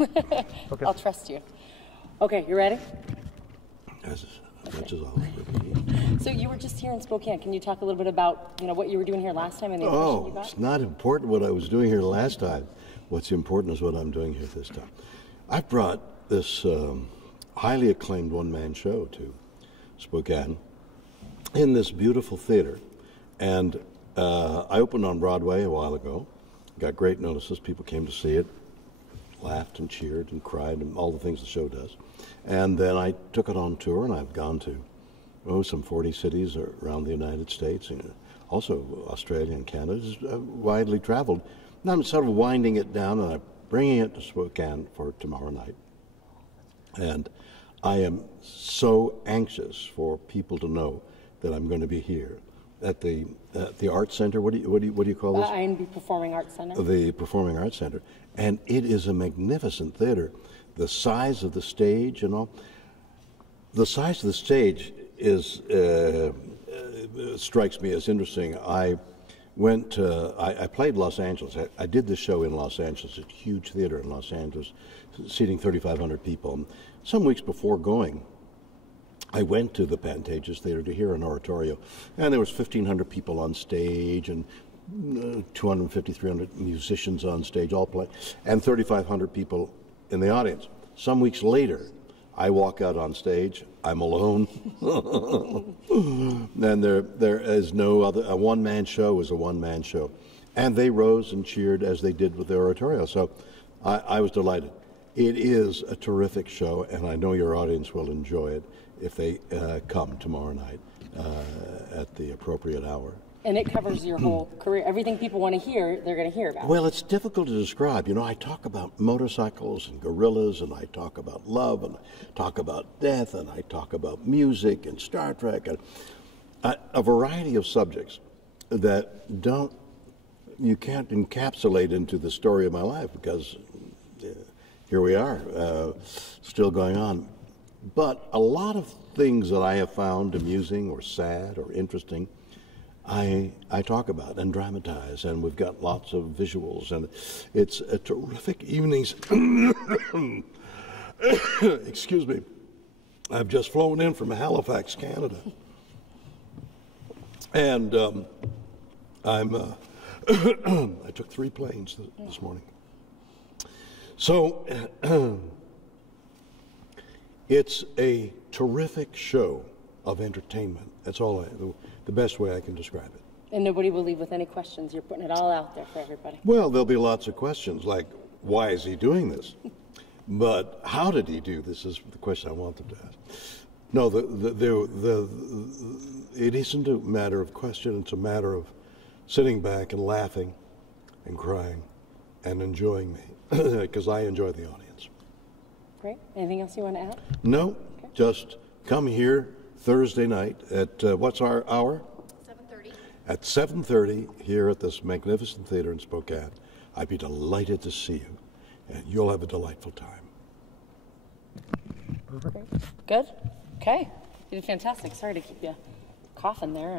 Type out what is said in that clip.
Okay. I'll trust you. Okay, you ready? As much as always. So you were just here in Spokane. Can you talk a little bit about, what you were doing here last time and the impression you got? It's not important what I was doing here last time. What's important is what I'm doing here this time. I brought this highly acclaimed one-man show to Spokane in this beautiful theater. And I opened on Broadway a while ago. Got great notices. People came to see it, laughed and cheered and cried and all the things the show does. And then I took it on tour, and I've gone to some 40 cities around the United States, and also Australia and Canada. It's widely traveled. Now I'm sort of winding it down, and I'm bringing it to Spokane for tomorrow night. And I am so anxious for people to know that I'm going to be here at the Art Center. What do you call this? INB Performing Arts Center. The Performing Arts Center, and it is a magnificent theater. The size of the stage and all. The size of the stage is strikes me as interesting. I went. I played Los Angeles. I did this show in Los Angeles. It's a huge theater in Los Angeles, seating 3,500 people. And some weeks before going, I went to the Pantages Theater to hear an oratorio, and there was 1,500 people on stage, and 250, 300 musicians on stage, all playing, and 3,500 people in the audience. Some weeks later, I walk out on stage. I'm alone, and there is no other. A one-man show is a one-man show, and they rose and cheered as they did with the oratorio. So, I was delighted. It is a terrific show, and I know your audience will enjoy it if they come tomorrow night at the appropriate hour. And it covers your whole career. Everything people want to hear, they're going to hear about. Well, it's difficult to describe. I talk about motorcycles and gorillas, and I talk about love, and I talk about death, and I talk about music and Star Trek, and a variety of subjects that you can't encapsulate into the story of my life, because here we are, still going on. But a lot of things that I have found amusing or sad or interesting, I talk about and dramatize, and we've got lots of visuals, and it's a terrific evenings. Excuse me. I've just flown in from Halifax, Canada, and I took 3 planes this morning. So it's a terrific show of entertainment. That's all the best way I can describe it. And nobody will leave with any questions. You're putting it all out there for everybody. Well, there'll be lots of questions like, why is he doing this? But how did he do this is the question I want them to ask. No, it isn't a matter of question. It's a matter of sitting back and laughing and crying and enjoying me, because I enjoy the audience. Great. Anything else you want to add? No, okay. Just come here Thursday night at, what's our hour? 7:30. At 7:30 here at this magnificent theater in Spokane. I'd be delighted to see you, and you'll have a delightful time. Perfect. Good? Okay. You did fantastic. Sorry to keep you coughing there.